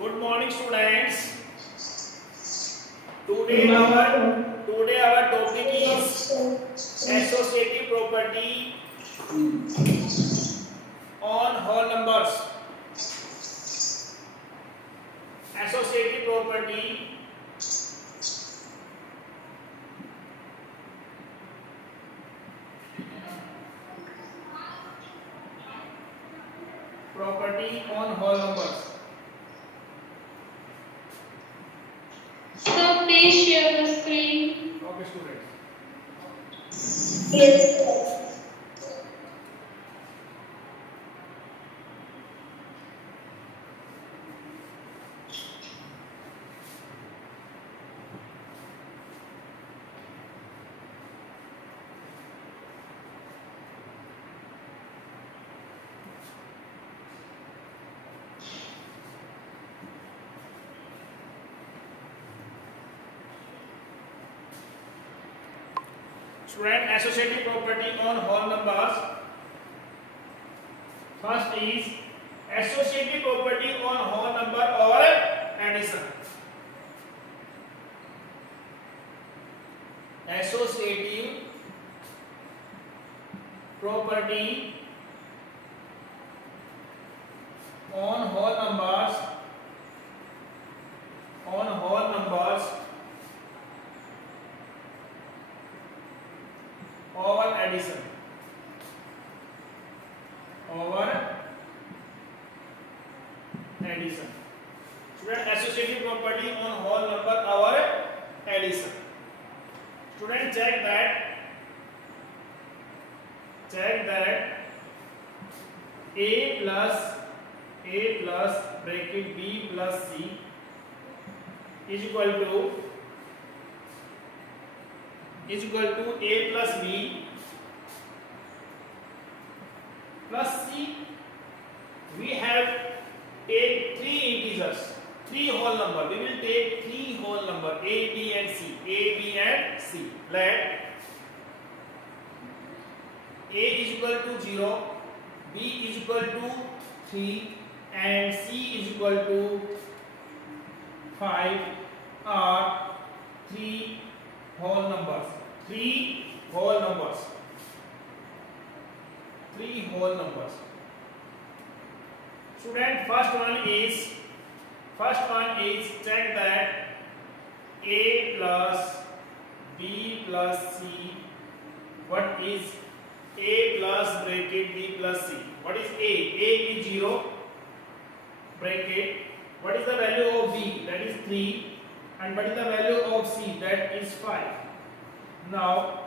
Good morning, students. Today our topic is associative property on whole numbers. Associative property on whole numbers. So please share the screen. Okay, students. Yes, sir. Student, associative property on whole numbers. First is associative property on whole number or addition. Associative property on whole numbers over addition. Student, associative property on whole number over addition. Student, check that a plus bracket b plus c is equal to a plus b plus c. We have take three integers, three whole number. We will take three whole number a, b and c. Let a is equal to 0, b is equal to 3 and c is equal to 5 are three whole numbers. Student, first one is check that a plus b plus c. What is a plus bracket b plus c? What is a? A is 0 bracket. What is the value of b? That is 3. And what is the value of c? That is 5. Now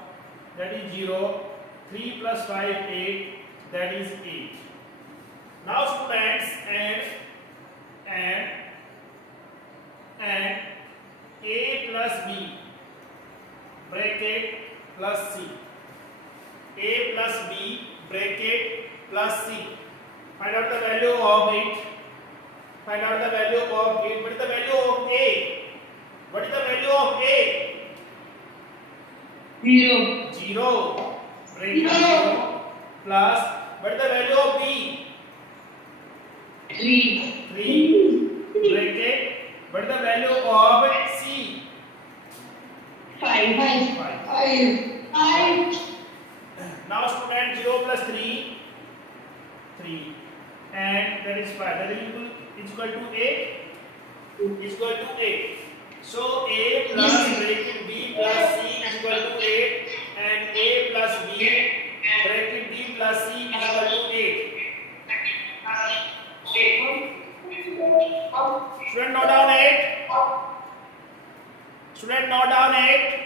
that is 0. 3 plus 5 8. That is 8. Now students, and a plus b bracket plus c. A plus b bracket plus c. Find out the value of it. What is the value of a? What is the value of a? 0 bracket 0 plus. What is the value of b? 3 bracket. What is the value of c? 5. Now student, 0 plus 3 and that is 5. That is equal to 8. So a plus bracket b plus c is equal to 8 and a plus b bracket b plus c is equal to 8. Student, note down 8. Student, note down 8.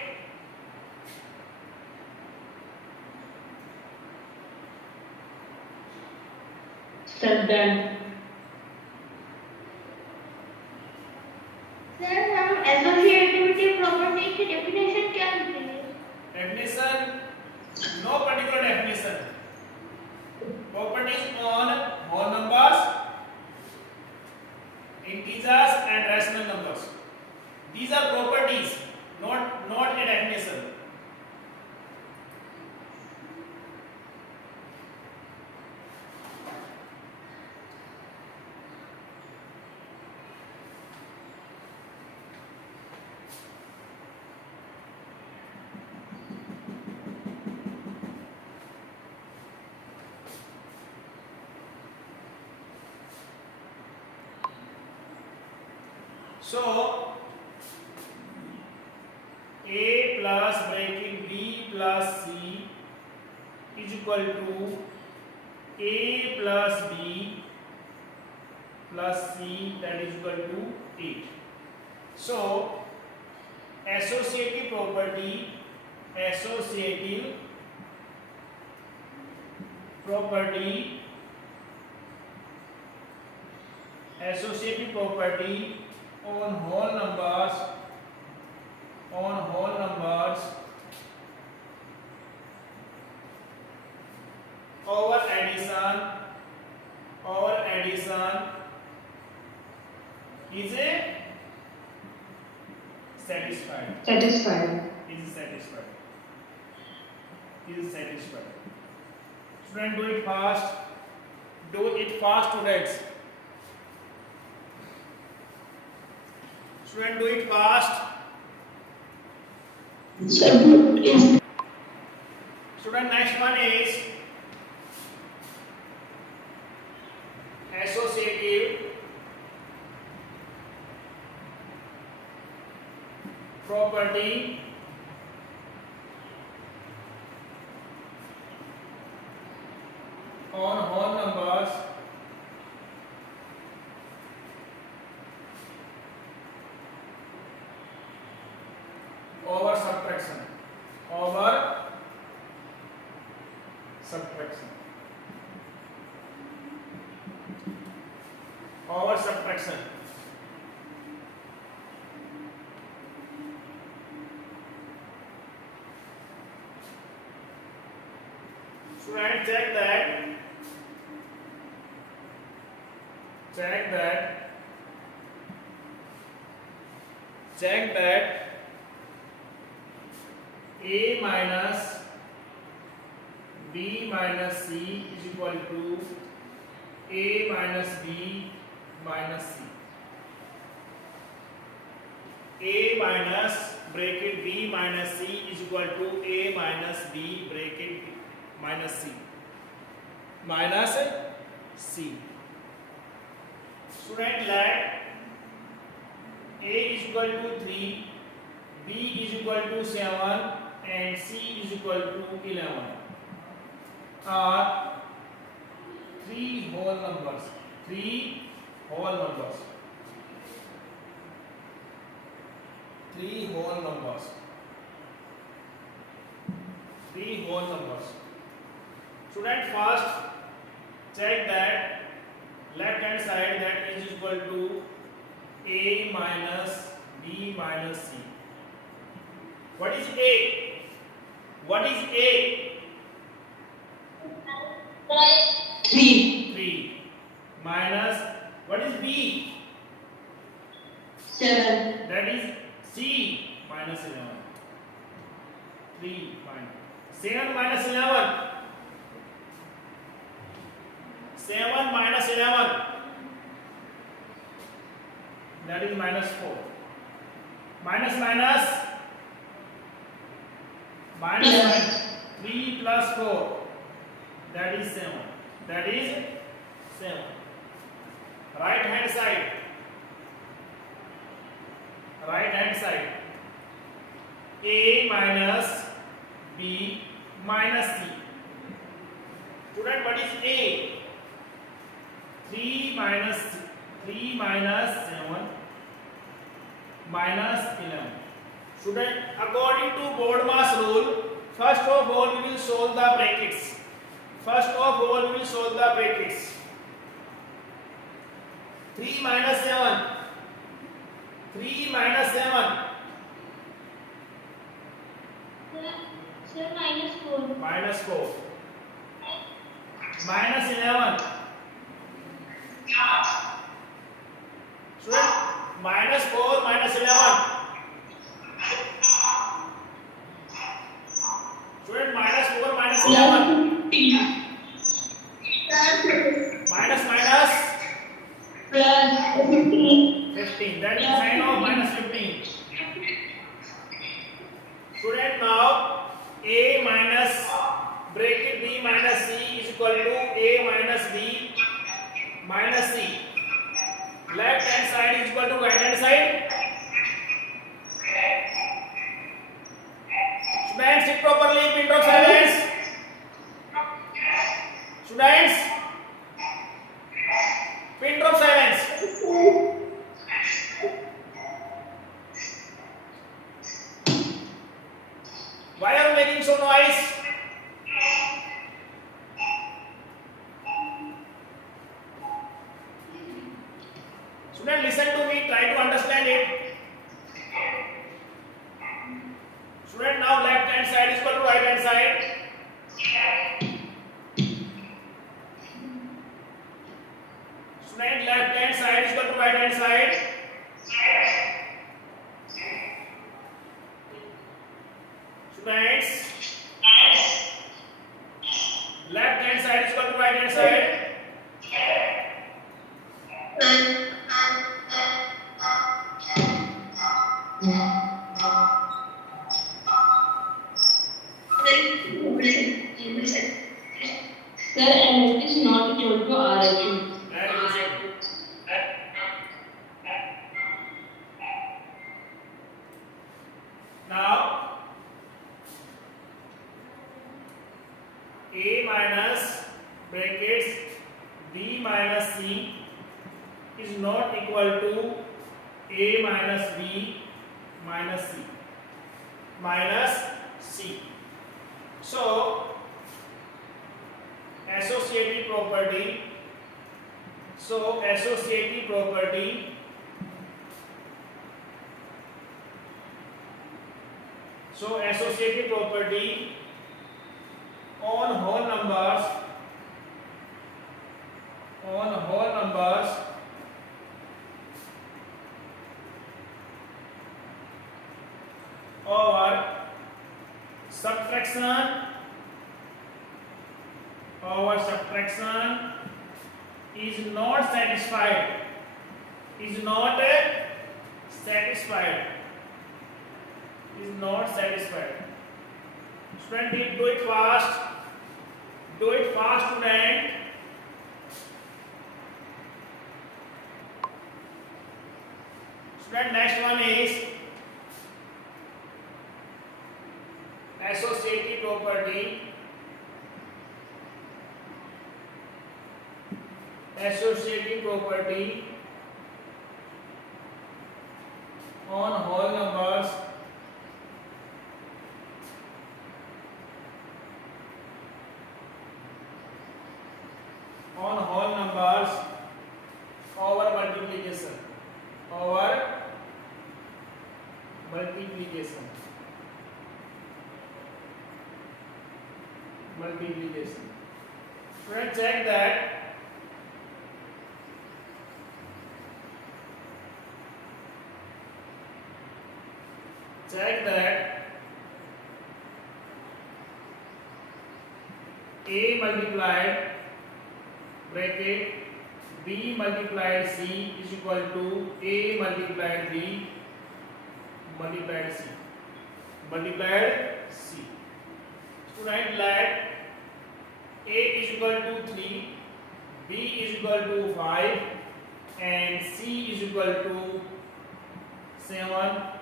Done. Sir हम associativity property की definition क्या लिखेंगे? Definition, no particular definition. Properties on whole numbers, integers and rational numbers. These are properties, not a definition. So A plus bracket B plus C is equal to A plus B plus C, that is equal to 8. So associative property on whole numbers over addition is a satisfied. Student, do it fast, students. Student, do it fast. Student, next one is associative property on whole numbers over subtraction. Student, check that A minus B minus C is equal to A minus B minus C. A minus bracket B minus C is equal to A minus B bracket minus C. Student, let A is equal to 3, B is equal to 7 and C is equal to 11 are three whole numbers. Student, first check that left hand side, that is equal to A minus B minus C. What is A? 3 minus what is B? 7. That is C minus 11. 3 minus 7 minus 11. 7 minus 11. That is minus 4. Minus 3 plus 4. That is 7. Right hand side. A minus B minus C. Student, what is A? 3 minus 7 minus 11. Student, according to BODMAS rule, first of all we will solve the brackets. 3 minus 7. Sir, minus 4. Minus 4. Minus 11. Student, minus 4 minus 11. Student, minus 4 minus 11. Minus Plus 15. That is sign of minus 15. Student, now A minus bracket B minus C is equal to A minus B minus C. Left hand side is equal to right hand side. Students, sit properly. Pin drop silence. Students, pin drop silence. Why are you making so noise? Student, listen to me. Try to understand it. Student, now left hand side is equal to right hand side. Student, left hand side is equal to right hand side. Students, left hand side is equal to right hand side. Sir, and it is not equal to RHU. Very good. Now, A minus brackets B minus C is not equal to A minus B minus C minus C. So, associative property. So, associative property. So, associative property on whole numbers over subtraction is not satisfied. Is not satisfied. Student, do it fast. Do it fast, student. Student, next one is associative property. Associative property on whole numbers over multiplication. Student, check that. A multiplied bracket B multiplied C is equal to A multiplied B multiplied C. Student, let A is equal to 3, B is equal to 5 and C is equal to 7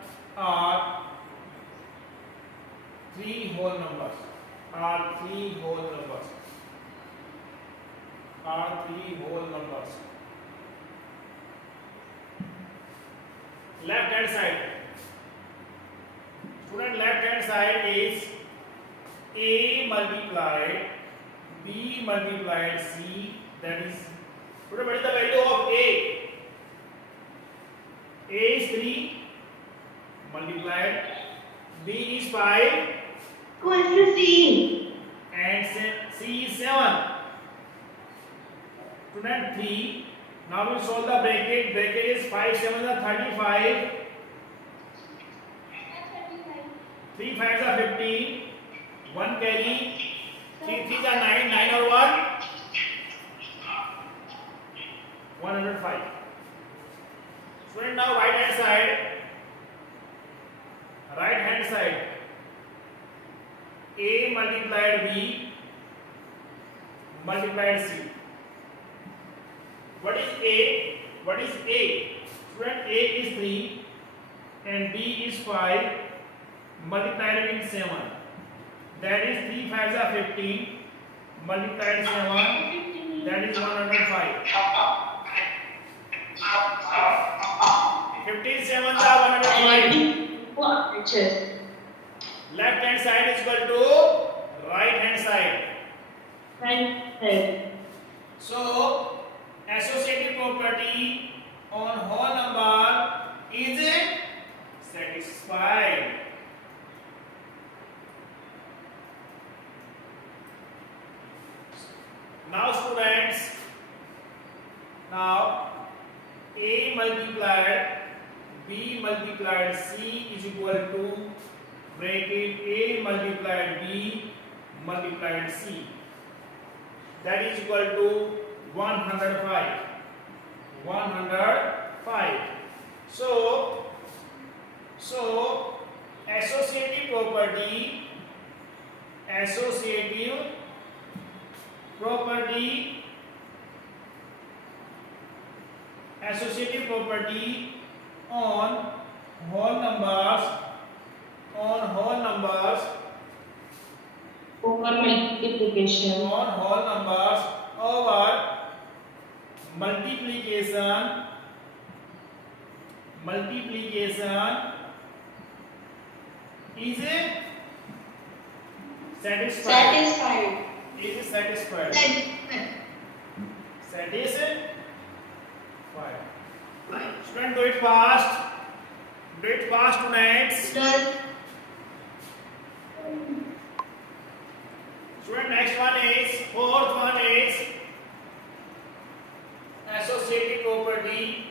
are three whole numbers. Left hand side. Student, left hand side is A multiplied B multiplied C. That is, student, what is the value of A? A is 3 multiplied, B is 5 Equals to C. and C is 7. Student, 3. Now we solve the bracket. Bracket is 5 7 are 35. 3 5s are 15. 1 carry. 3 3s are 9. 9 or 1. 105. Student, now right hand side. A multiplied B multiplied C. What is A? What is A? Student, A is 3 and B is 5 multiplied with 7. That is 3 5s are 15 multiplied 7. That is 105. 15 sevens are 105. Left hand side is equal to right hand side. So associative property on whole number is satisfied. Now students, now A multiplied B multiplied C is equal to bracket A multiplied B multiplied C. That is equal to 105. 105. So associative property on whole numbers Over multiplication. on whole numbers over multiplication is satisfied. Is satisfied. Student, do it fast. Do it fast tonight. Student, next one is fourth one is associative property.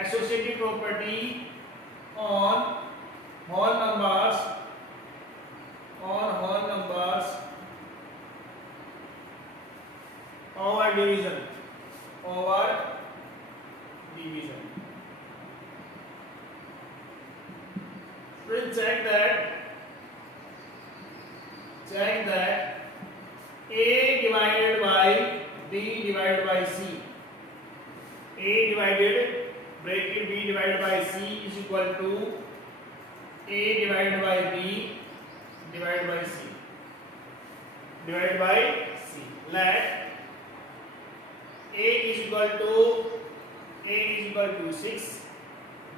Associative property on whole numbers over division. Please check that A divided by B divided by C. A divided bracket B divided by C is equal to A divided by B divided by C. Let A is equal to 6,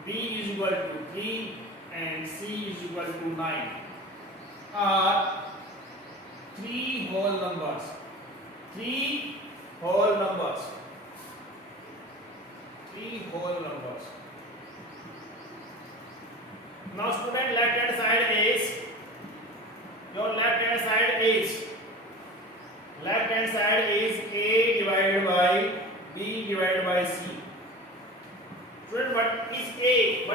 B is equal to 3 and C is equal to 9 are three whole numbers. Now student, left hand side is A divided by B divided by C. Student, what is A?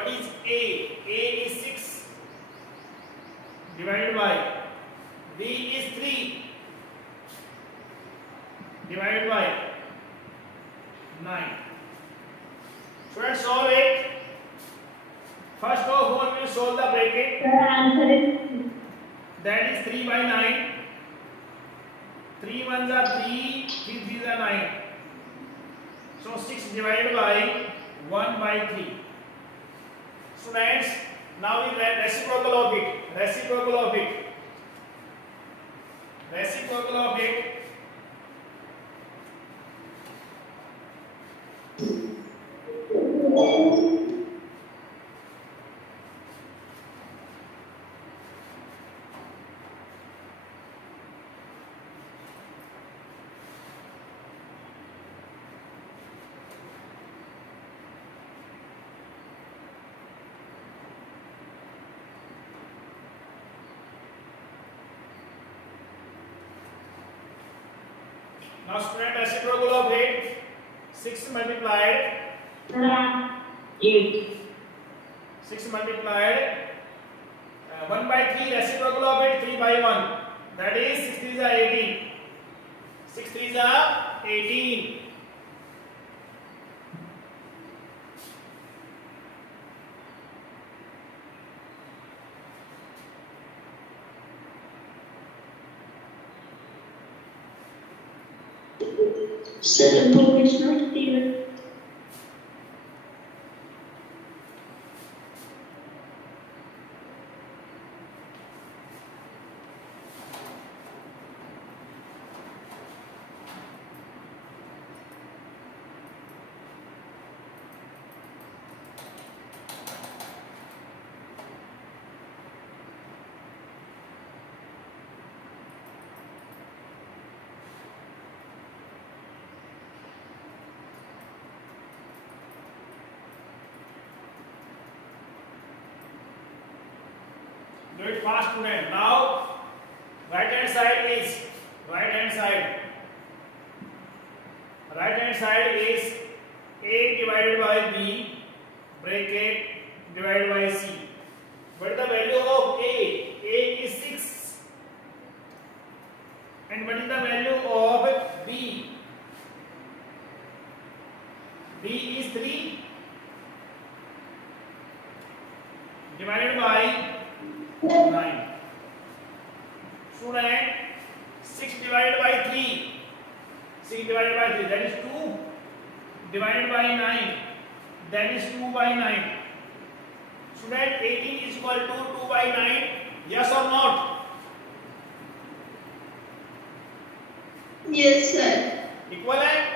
A is 6 divided by B is 3 divided by 9. Student, solve it. First of all, we will solve the bracket. That is 3 by 9. 3 ones are 3, 3 threes are 9. So 6 divided by 1 by 3. Students, now we write reciprocal of it. Now student, reciprocal of 8. 6 multiplied 8. 6 multiplied 1 by 3, reciprocal of 8, 3 by 1. That is 6 3s are 18. 6 3s are 18. Sir, Bob is not Steven. Do it fast, student. Now, right hand side is right hand side. Right hand side is A divided by B bracket divided by C. What is the value of A? A is 6. And what is the value of B? B is 3 divided by 9. Student, 6 divided by 3. 6 divided by 3, that is 2 divided by 9, that is 2 by 9. Student, 18 is equal to 2 by 9, yes or not? Yes, sir. Equivalent?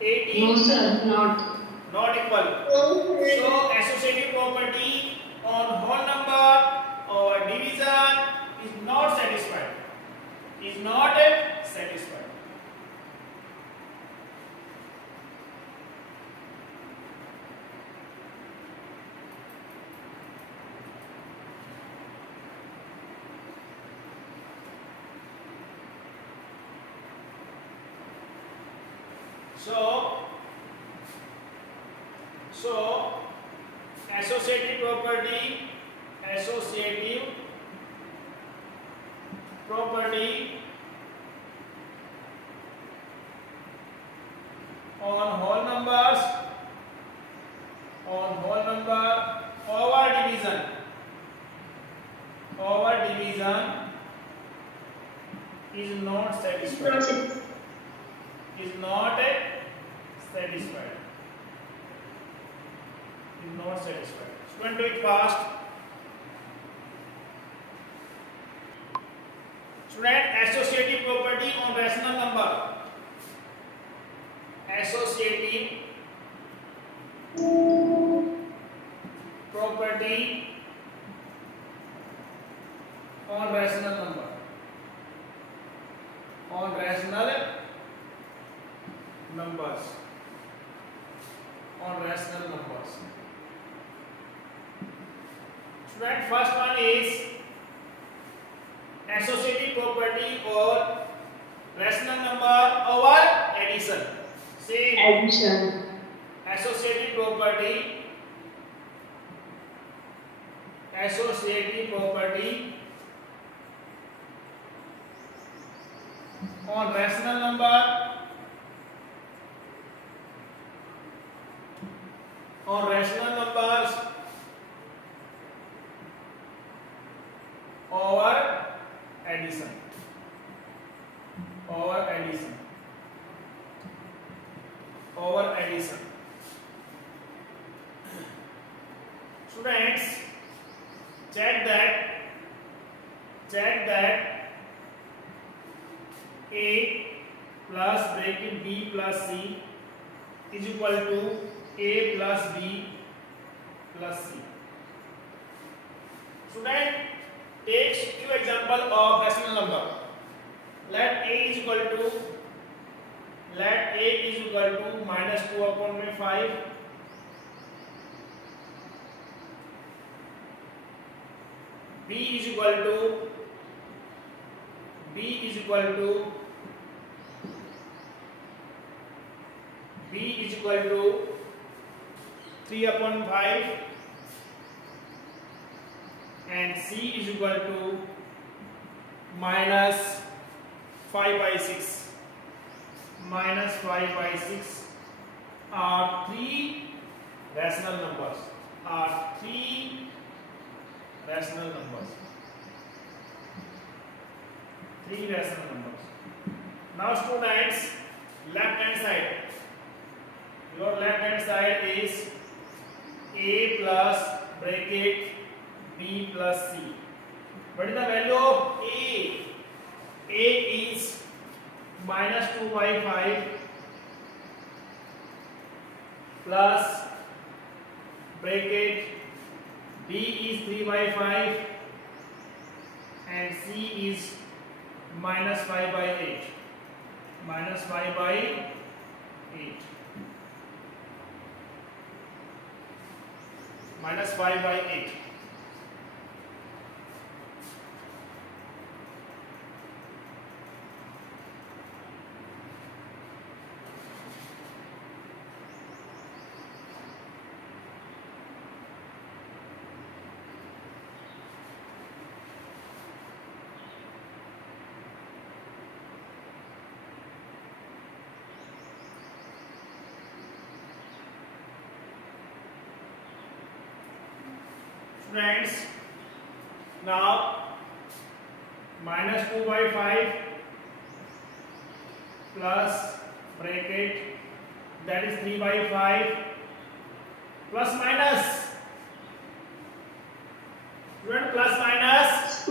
18? No, sir, not. Not equal. No, sir. So, associative property on whole number or division is not satisfied. Is not satisfied. So associative property on whole numbers over division is not satisfied. Process. Is not satisfied. Is not satisfied. Student, do it fast. Student, associative property on rational number. Associative property on rational number. On rational numbers. On rational numbers. Student, first one is associative property or rational number over addition. Say Addition. associative property on rational number numbers over addition. Students, check that A plus bracket B plus C is equal to A plus B plus C. Student, take few example of rational number. Let A is equal to minus 2 upon 5. B is equal to 3 upon 5, and C is equal to minus 5 by 6. Minus 5 by 6 are three rational numbers. Three rational numbers. Now students, left hand side. Your left hand side is a plus bracket b plus c. What is the value of a? A is minus 2 by 5 plus bracket b is 3 by 5 and c is minus 5 by 8. Minus 5 by 8. Minus 5 by 8. Friends, now minus 2 by 5 plus bracket that is 3 by 5 plus minus. Student, plus minus.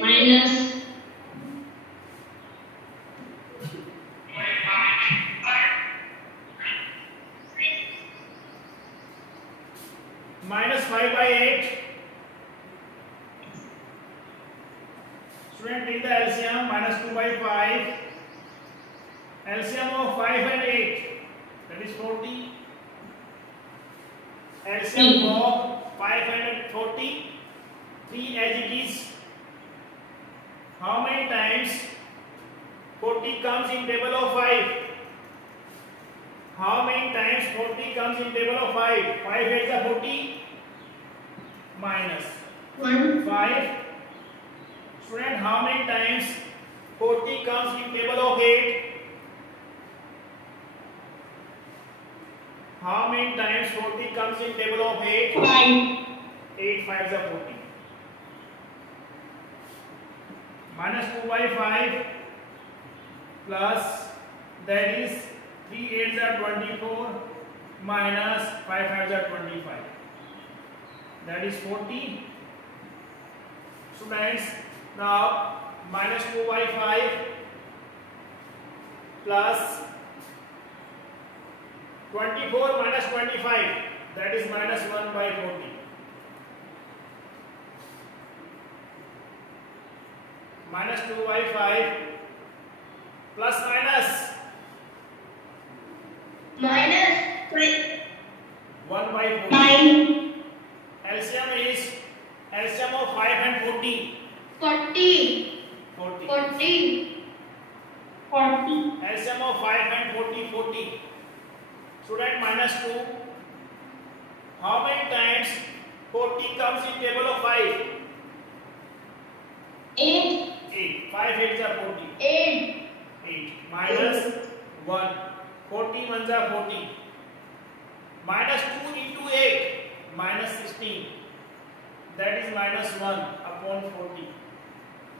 Minus. Minus 5 by 8. Student, take the LCM. Minus 2 by 5. LCM of 5 and 8. That is 40. LCM of 5 and 40. 3 as it is. How many times 40 comes in table of 5? How many times 40 comes in table of 5? 5 8 is 40 minus 5. Student, how many times 40 comes in table of 8? How many times 40 comes in table of 8? 5. 8 5 is 40. Minus 2 by 5 plus that is 3 8s are 24 minus 5 5s are 25. That is 40. Students, now minus 2 by 5 plus 24 minus 25, that is minus 1 by 40. Minus 2 by 5 plus minus Minus 1 by 40. 9. LCM is LCM of 5 and 40. 40. 40. 40. 40. LCM of 5 and 40, 40. Student, minus 2. How many times 40 comes in table of 5? 8. 8. 5 8s are 40. 8. 8 minus 1. 40 ones are 40. Minus 2 into 8 minus 16. That is minus 1 upon 40.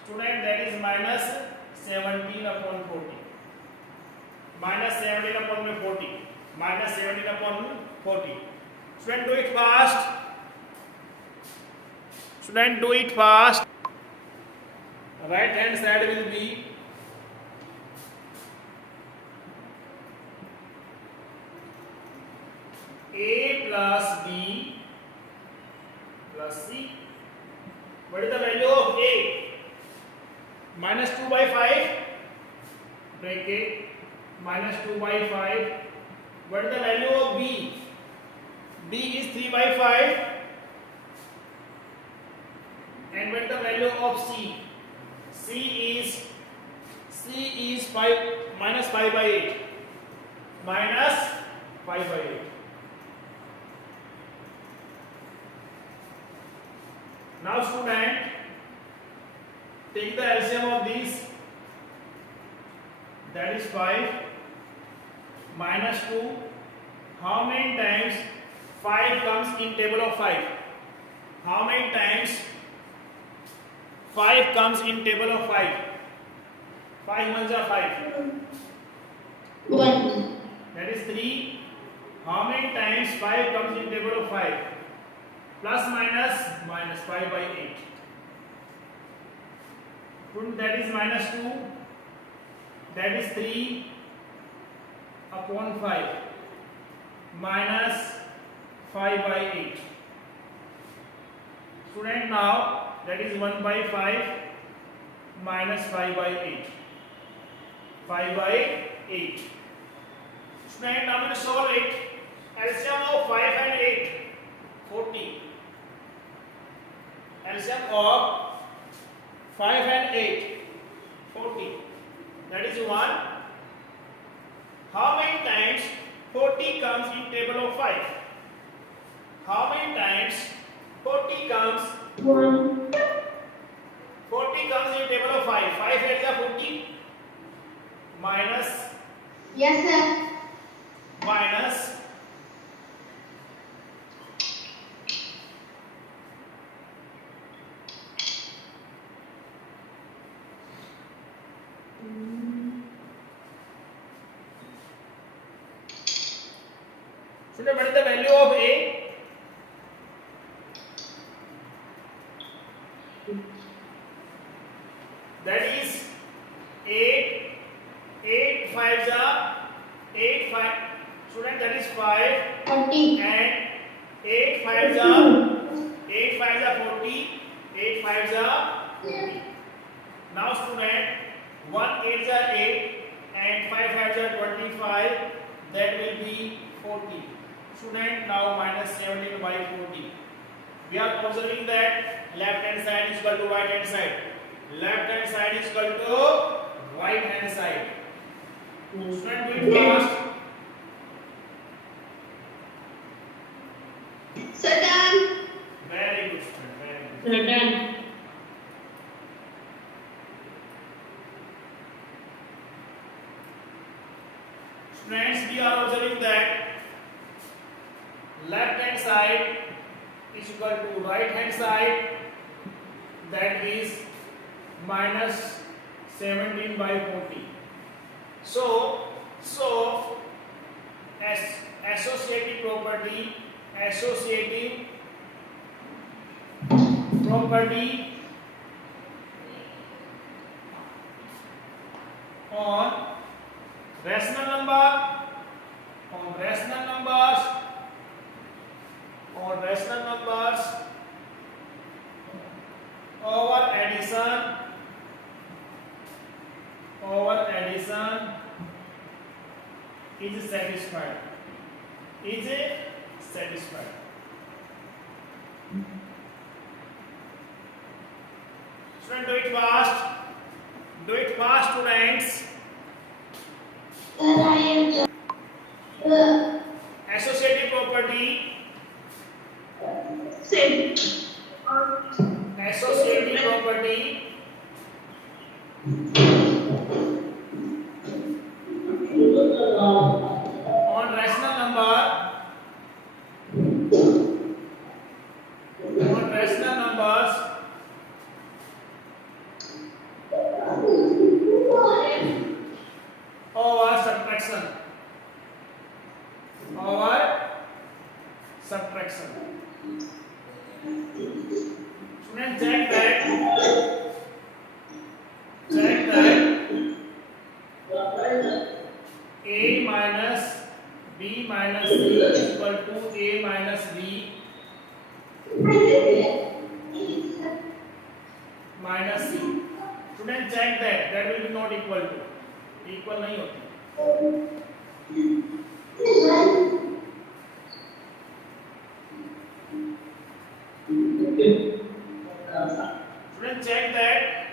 Student, that is minus 17 upon 40. Minus 17 upon 40. Minus 17 upon 40. Student, do it fast. Student, do it fast. Right hand side will be A plus B plus C. What is the value of A? Minus 2 by 5 bracket minus 2 by 5. What is the value of B? B is 3 by 5. And what is the value of C? C is 5 minus 5 by 8. Minus 5 by 8. Now student, take the LCM of these. That is 5 minus 2. How many times 5 comes in table of 5? How many times 5 comes in table of 5? 5 1 जा 5. 1. That is 3. How many times 5 comes in table of 5? Plus minus 5 by 8. That is minus 2. That is 3 upon 5 minus 5 by 8. Student, now that is 1 by 5 minus 5 by 8. 5 by 8. Student, now we will solve it. LCM of 5 and 8, 40. LCM of 5 and 8, 40. That is 1. How many times 40 comes in table of 5? How many times 40 comes? 1. 40 comes in table of 5. 5 8 is 40. Minus Yes, sir. minus so what is the value of A? That is 8 8 5 are 8 5. Student, that is 5 40. and 8 5 are 8 5 are 40. 8 5 are 40. Now student, 1 8 are 8 and 5 5 are 25. That will be 40. Student, now minus 17 by 40. We are observing that left hand side is equal to right hand side. Left hand side is equal to right hand side. Student, do it fast. Sir, done. Very good, student. Very good. Done. Students, we are observing that left hand side is equal to right hand side. That is minus 17 by 40. So as associative property on rational numbers over addition is satisfied. Student, do it fast, students. Sir, I am. Associative property Same. on rational numbers over subtraction. Student, check that A minus B minus C is equal to A minus B minus C. Student, check that will be not equal to. Equal नहीं होती. Student, check that.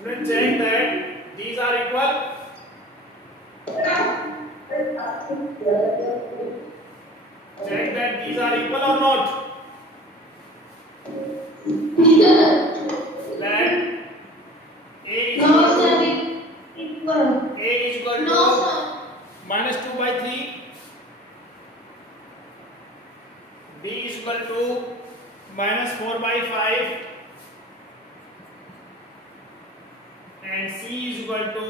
Student, check that these are equal. Check that these are equal or not. Let A is No, equal sir. to Equal. A is equal No, to sir. minus 2 by 3. minus 4 by 5 and c is equal to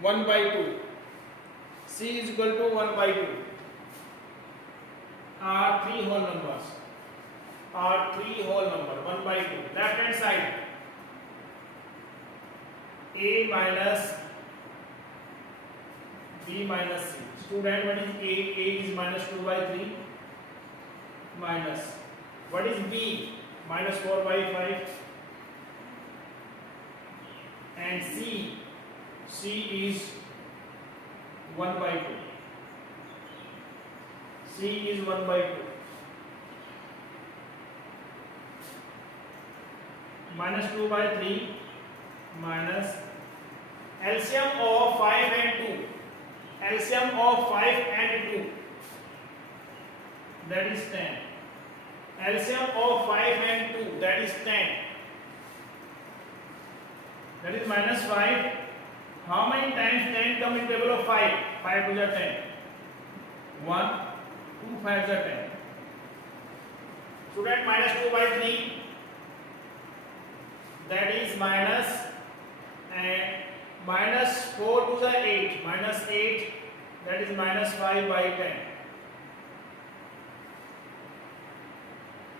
1 by 2. c is equal to 1 by 2 are three whole numbers. 1 by 2. Left hand side, a minus b minus c. Student, what is a? A is minus 2 by 3 minus. What is b? Minus 4 by 5 and c is 1 by 2. c is 1 by 2. Minus 2 by 3 minus LCM of 5 and 2. LCM of 5 and 2, that is 10. LCM of 5 and 2, that is 10. That is minus 5. How many times 10 come in table of 5? 5 to the 10. 1, 2 5 are 10. Student, minus 2 by 3, that is minus, and minus 4 to the 8, minus 8, that is minus 5 by 10.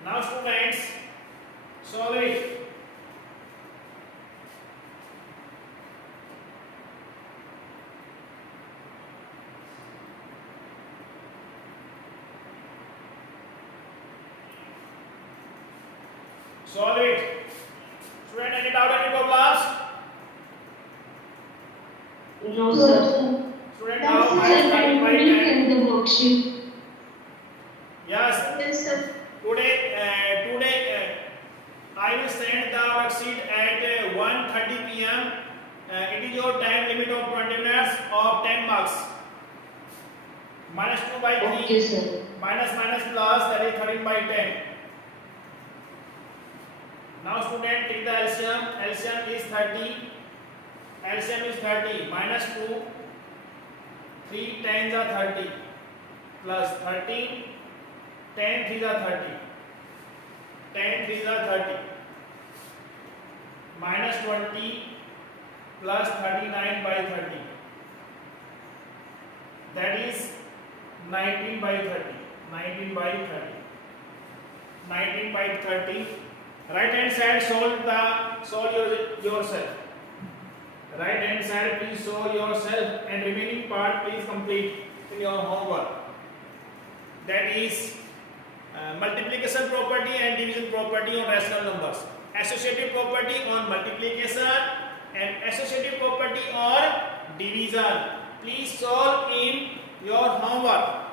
Now students, solve it. Solve it. Student, any doubt, any problems? No, sir. Student, Yes, now sir. minus 5 by 10. In the worksheet. Yes, Yes, sir. today I will send the worksheet at 1:30 p.m. It is your time limit of 20 minutes of 10 marks. Minus 2 by 3, Okay, sir. minus minus plus, that is 13 by 10. Now student, take the LCM. LCM is 30. LCM is 30. Minus 2. 3 10s are 30. Plus 13. 10 3s are 30. 10 3s are 30. Minus 20 plus 39 by 30. That is 19 by 30. 19 by 30. 19 by 30. Right hand side, solve yourself. Right hand side, please solve yourself, and remaining part please complete in your homework. That is multiplication property and division property on rational numbers. Associative property on multiplication and associative property on division. Please solve in your homework.